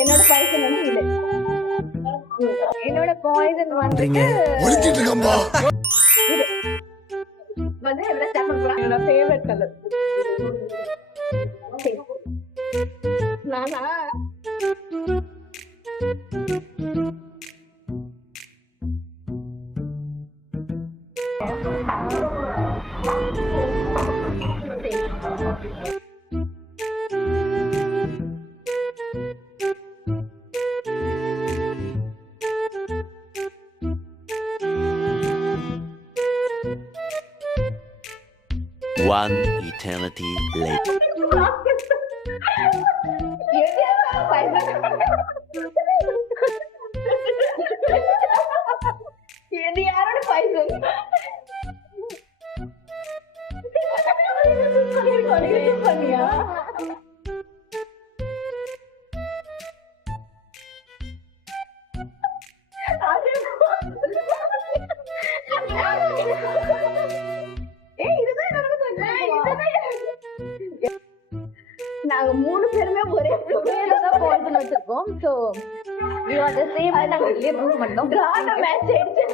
என்னோட பாய்சன் வந்து இது. என்னோட பாய்சன் வந்து என்னோட ஃபேவரட் கலர். நானா One eternity later. இது யாரோட பாய்சன்? பண்ணியா நாங்க 3 பேருமே ஒரே பாய்சன் வச்சிருக்கோம். So you are the same. நாங்க ப்ரூவ் பண்ணோம். மேட்ச் ஆயிடுச்சு.